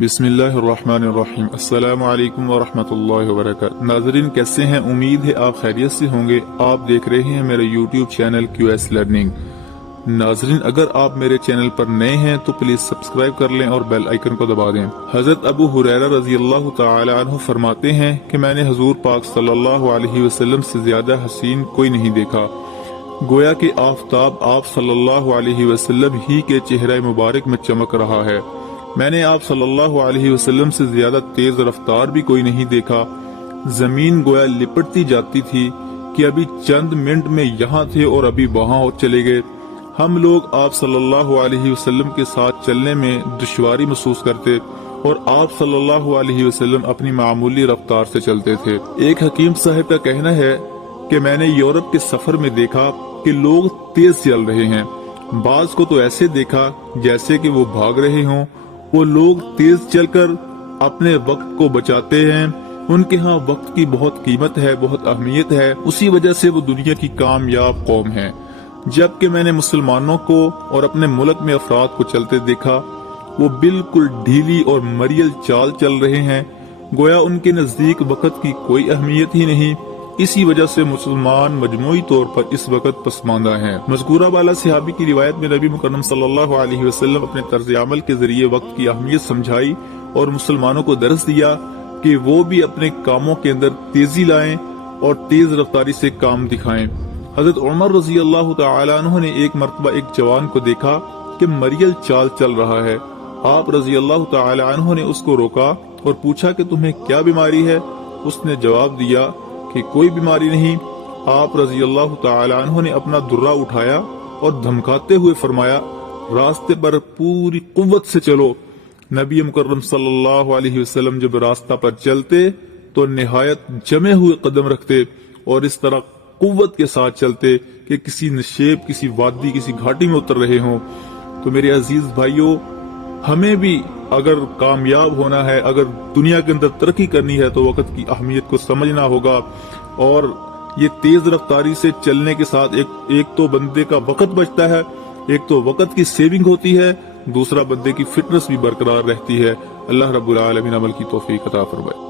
बिस्मिल्लाहिर्रहमानिर्रहीम। अस्सलामु अलैकुम वरहमतुल्लाहि वबरकातुहू। नाजरीन, कैसे हैं? उम्मीद है आप खैरियत से होंगे। आप देख रहे हैं मेरा यूट्यूब चैनल QS लर्निंग। नाजरीन, अगर आप मेरे चैनल पर नए हैं तो प्लीज सब्सक्राइब कर लें और बेल आइकन को दबा दें। हजरत अबू हुरैरा रज़ियल्लाहु तआला अन्हु फरमाते हैं कि मैंने हुजूर पाक सल्लल्लाहु अलैहि वसल्लम से ज्यादा हसीन कोई नहीं देखा। गोया कि आफताब आप सल्लल्लाहु अलैहि वसल्लम ही के चेहरे मुबारक में चमक रहा है। मैंने आप सल्लल्लाहु अलैहि वसल्लम से ज्यादा तेज रफ्तार भी कोई नहीं देखा। जमीन गोया लिपटती जाती थी कि अभी चंद मिनट में यहाँ थे और अभी वहाँ और चले गए। हम लोग आप सल्लल्लाहु अलैहि वसल्लम के साथ चलने में दुश्वारी महसूस करते और आप सल्लल्लाहु अलैहि वसल्लम अपनी मामूली रफ्तार से चलते थे। एक हकीम साहब का कहना है कि मैंने यूरोप के सफर में देखा कि लोग तेज चल रहे हैं। बाज को तो ऐसे देखा जैसे कि वो भाग रहे हों। वो लोग तेज चलकर अपने वक्त को बचाते हैं। उनके यहाँ वक्त की बहुत कीमत है, बहुत अहमियत है। उसी वजह से वो दुनिया की कामयाब कौम है। जबकि मैंने मुसलमानों को और अपने मुल्क में अफराद को चलते देखा, वो बिल्कुल ढीली और मरियल चाल चल रहे हैं। गोया उनके नजदीक वक्त की कोई अहमियत ही नहीं। इसी वजह से मुसलमान मजमूई तौर पर इस वक्त पसमानदा हैं। मज़कूरा वाला सहाबी की रिवायत में नबी मुकर्रम सल्लल्लाहु अलैहि वसल्लम अपने तर्ज अमल के जरिए वक्त की अहमियत समझाई और मुसलमानों को दर्स दिया कि वो भी अपने कामों के अंदर तेजी लाएं और तेज रफ्तारी से काम दिखाएं। हजरत उमर रज़ियल्लाहु तआला अन्हु ने एक मर्तबा एक जवान को देखा कि मरियल चाल चल रहा है। आप रज़ियल्लाहु तआला अन्हु ने उसको रोका और पूछा कि तुम्हें क्या बीमारी है। उसने जवाब दिया कि कोई बीमारी नहीं। आप रज़ियल्लाहु तआला अन्हु ने अपना दुर्रा उठाया और धमकाते हुए फरमाया, रास्ते पर पूरी कुव्वत से चलो। नबी मुकर्रम सल्लल्लाहु अलैहि वसल्लम जब रास्ता पर चलते तो निहायत जमे हुए कदम रखते और इस तरह कुव्वत के साथ चलते कि किसी नशेब, किसी वादी, किसी घाटी में उतर रहे हों। तो मेरे अजीज भाइयों, हमें भी अगर कामयाब होना है, अगर दुनिया के अंदर तरक्की करनी है तो वक्त की अहमियत को समझना होगा। और ये तेज रफ्तारी से चलने के साथ एक तो बंदे का वक्त बचता है, एक तो वक्त की सेविंग होती है, दूसरा बंदे की फिटनेस भी बरकरार रहती है। अल्लाह रब्बुल आलमीन अमल की तौफीक अता फरमाए।